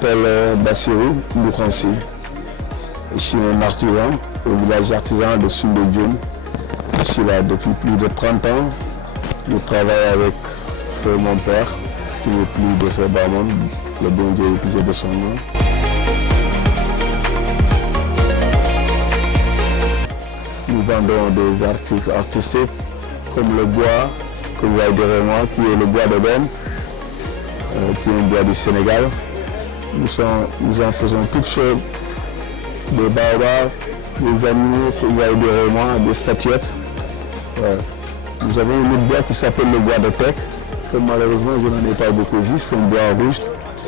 m'appelle Bassirou Boukhansi. Je suis un artisan au village artisan de Soumbédioune. Je suis là depuis plus de 30 ans. Je travaille avec mon père, qui n'est plus de ce bas monde, le bon Dieu est pitié de son nom. Nous vendons des articles artistiques comme le bois que vous voyez derrière moi, qui est le bois d'ébène, qui est un bois du Sénégal. Nous en faisons toutes choses, des baobabs, des animaux que vous voyez derrière moi, des statuettes. Nous avons un autre bois qui s'appelle le bois de teck, que malheureusement je n'en ai pas beaucoup ici, c'est un bois rouge,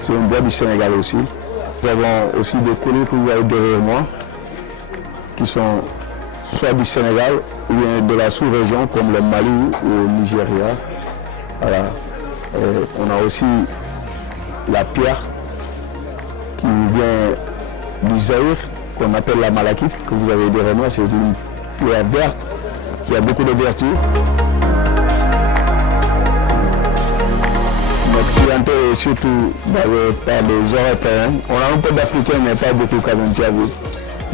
c'est un bois du Sénégal aussi. Nous avons aussi des colliers que vous voyez derrière moi, qui sont soit du Sénégal ou bien de la sous-région comme le Mali ou le Nigeria. Voilà. On a aussi la pierre qui vient du Zaïre, qu'on appelle la malachite, que vous avez derrière moi, c'est une pierre verte qui a beaucoup de vertus. Notre clientèle est surtout par des Européens. On a un peu d'Africains, mais pas beaucoup quand même, tu as vu.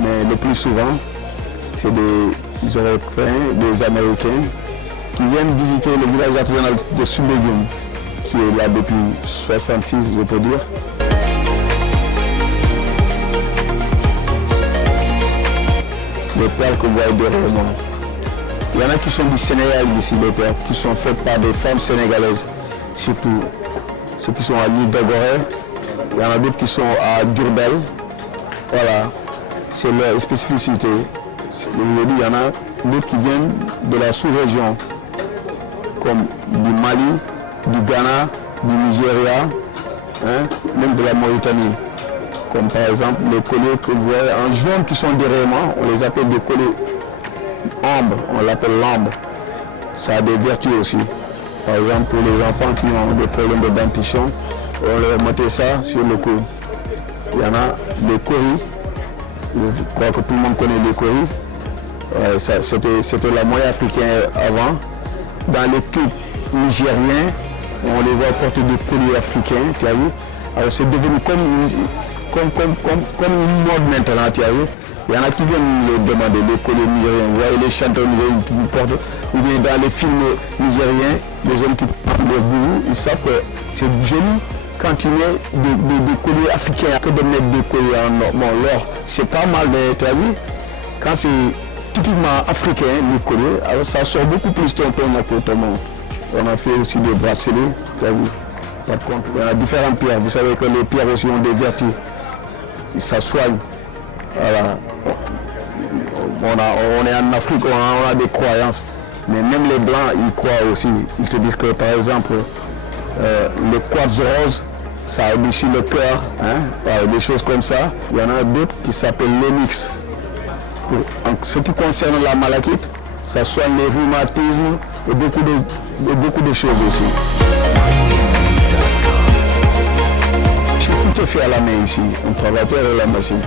Mais le plus souvent, c'est des Européens, des Américains qui viennent visiter le village artisanal de Soumbédioune, qui est là depuis 1966, je peux dire. Les perles que vous voyez derrière moi. Il y en a qui sont du Sénégal ici, les perles, qui sont faites par des femmes sénégalaises, surtout ceux qui sont à l'île d'Agoré. Il y en a d'autres qui sont à Diourbel. Voilà, c'est leur spécificité. Il y en a d'autres qui viennent de la sous-région, comme du Mali, du Ghana, du Nigeria, même de la Mauritanie. Comme par exemple les colliers que vous voyez en jaune qui sont derrière moi, on les appelle des colliers ambre, on l'appelle l'ambre. Ça a des vertus aussi. Par exemple pour les enfants qui ont des problèmes de dentition, on leur met ça sur le cou. Il y en a des coris, je crois que tout le monde connaît les coris. C'était la monnaie africaine avant. Dans les clips nigériens, on les voit porter des colliers africains, tu as vu. Alors c'est devenu comme une mode maintenant, tu as vu. Il y en a qui viennent le demander, les colliers nigériens, vous voyez les chanteurs nigériens qui vous portent, ou bien dans les films nigériens, les hommes qui portent le boubou, ils savent que c'est joli quand tu mets des colliers africains, que de mettre des colliers en or. Bon, l'or, c'est pas mal, mais tu as vu, quand c'est typiquement africain, les colliers, alors ça sort beaucoup plus ton monde. On a fait aussi des bracelets, tu as vu. Par contre, il y en a différentes pierres. Vous savez que les pierres aussi ont des vertus. Ça soigne. Voilà. On est en Afrique, on a des croyances. Mais même les Blancs, ils croient aussi. Ils te disent que, par exemple, le quartz rose, ça adoucit le cœur, des choses comme ça. Il y en a d'autres qui s'appellent l'onyx. En ce qui concerne la malachite, ça soigne les rhumatismes et beaucoup de choses aussi. Tout est fait à la main ici, on travaille pas avec la machine.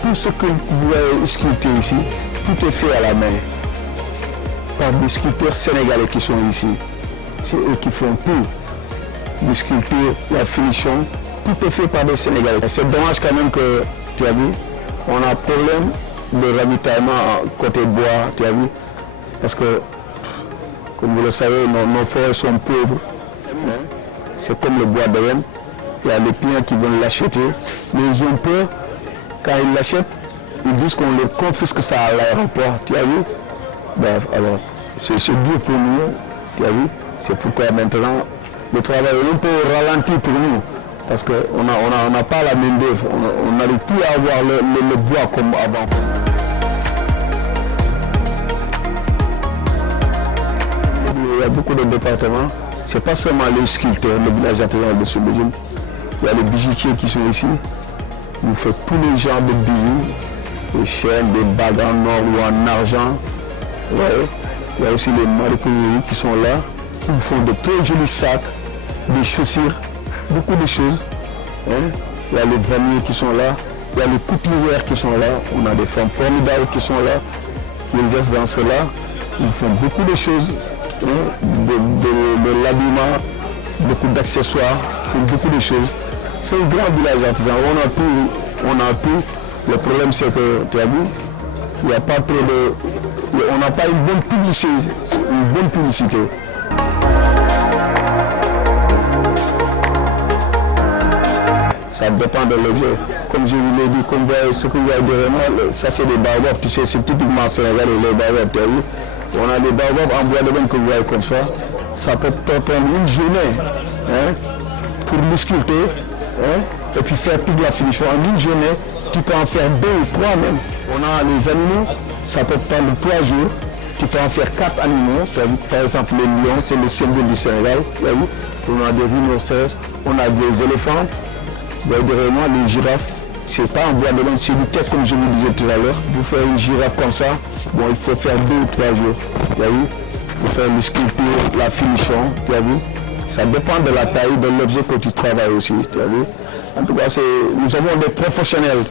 Tout ce que vous voyez sculpté ici, tout est fait à la main par des sculpteurs sénégalais qui sont ici. C'est eux qui font tout. Les sculptures, la finition, tout est fait par des Sénégalais. C'est dommage quand même que, tu as vu, on a problème de ravitaillement côté bois, tu as vu, parce que, comme vous le savez, nos forêts sont pauvres. C'est comme le bois d'ébène. Il y a des clients qui veulent l'acheter, mais ils ont peur. Quand ils l'achètent, ils disent qu'on leur confisque ça à l'aéroport, tu as vu. Bref, alors, c'est dur pour nous, tu as vu. C'est pourquoi maintenant, le travail est un peu ralenti pour nous, parce qu'on n'a pas la main d'œuvre, on n'arrive plus à avoir le bois comme avant. Il y a beaucoup de départements, ce n'est pas seulement les sculpteurs, le village artisanal de Soumbédioune. Il y a les bijoutiers qui sont ici, qui nous font tous les genres de bijoux, des chaînes, des bagues en or ou en argent. Ouais. Il y a aussi les maroquineries qui sont là, qui nous font de très jolis sacs, des chaussures, beaucoup de choses. Il y a les vanniers qui sont là, il y a les couturières qui sont là, on a des femmes formidables qui sont là, qui exercent dans cela, ils font beaucoup de choses, hein, de l'habillement, beaucoup d'accessoires, font beaucoup de choses. C'est un grand village artisan, on a tout. Le problème c'est que, tu as vu, il n'y a pas trop de... On n'a pas une bonne publicité. Ça dépend de l'objet. Comme je vous l'ai dit, comme vous voyez, ce que vous voyez derrière moi, ça c'est des baobabs, tu sais, c'est typiquement sénégalais, les baobabs, tu as vu. On a des baobabs en bois de bain que vous voyez comme ça. Ça peut prendre une journée, hein, pour le sculpter, hein, et puis faire toute la finition. En une journée, tu peux en faire 2 ou 3 même. On a les animaux, ça peut prendre 3 jours. Tu peux en faire 4 animaux. Par exemple, les lions, c'est le symbole du Sénégal. On a des rhinocéros, on a des éléphants. Vous voyez derrière moi, les girafes, c'est pas en bois de bain, c'est du tête comme je vous disais tout à l'heure. Pour faire une girafe comme ça, bon, il faut faire 2 ou 3 jours. Vous voyez, pour faire le sculpture, la finition, tu as vu. Ça dépend de la taille de l'objet que tu travailles aussi, tu as vu. En tout cas, nous avons des professionnels.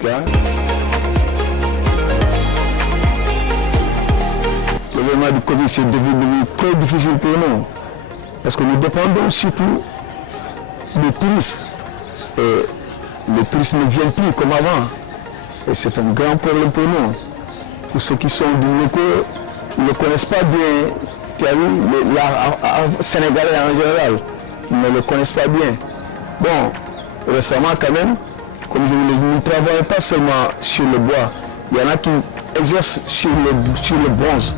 L'événement du Covid, c'est devenu très difficile pour nous. Parce que nous dépendons surtout des touristes. Et les touristes ne viennent plus comme avant. Et c'est un grand problème pour nous. Pour ceux qui sont du locaux, ils ne connaissent pas bien, tu as vu, l'art sénégalais en général. Ils ne le connaissent pas bien. Bon, récemment quand même, comme je vous l'ai dit, nous ne travaillons pas seulement sur le bois. Il y en a qui exercent sur le bronze.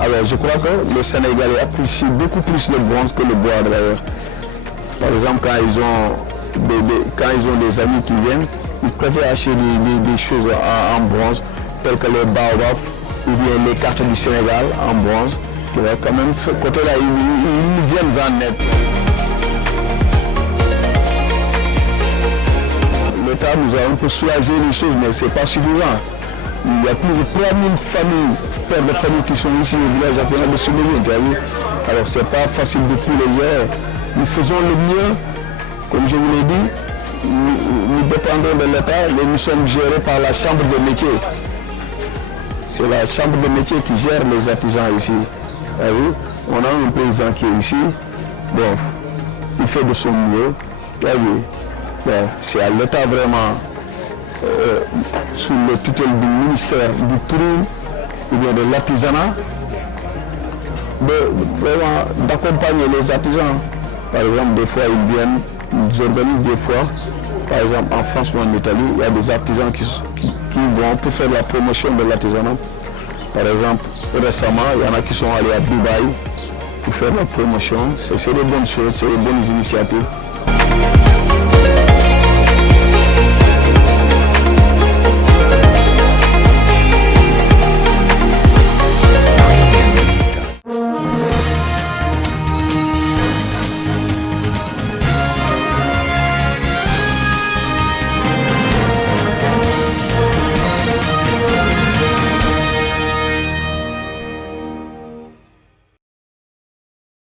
Alors je crois que les Sénégalais apprécient beaucoup plus le bronze que le bois d'ailleurs. Par exemple, quand ils ont des amis qui viennent, ils préfèrent acheter des choses en bronze, telles que les baobabs ou bien les cartes du Sénégal en bronze. Quand même, ce côté-là, ils viennent en aide. L'État nous a un peu soulagé les choses, mais ce n'est pas suffisant. Il y a plus de 3000 familles, pères de famille qui sont ici au village artisanal de Soumbédioune. Alors ce n'est pas facile de tous les jours. Nous faisons le mieux. Comme je vous l'ai dit, nous dépendons de l'État, mais nous sommes gérés par la chambre de métier. C'est la chambre de métier qui gère les artisans ici. On a un paysan qui est ici, bon, il fait de son mieux. Bon, c'est à l'État vraiment, sous le tutelle du ministère du Tourisme ou bien de l'artisanat, d'accompagner les artisans. Par exemple, des fois ils viennent, ils organisent des fois, par exemple en France ou en Italie, il y a des artisans qui vont pour faire la promotion de l'artisanat. Par exemple, récemment, il y en a qui sont allés à Dubaï pour faire la promotion. C'est des bonnes choses, c'est des bonnes initiatives.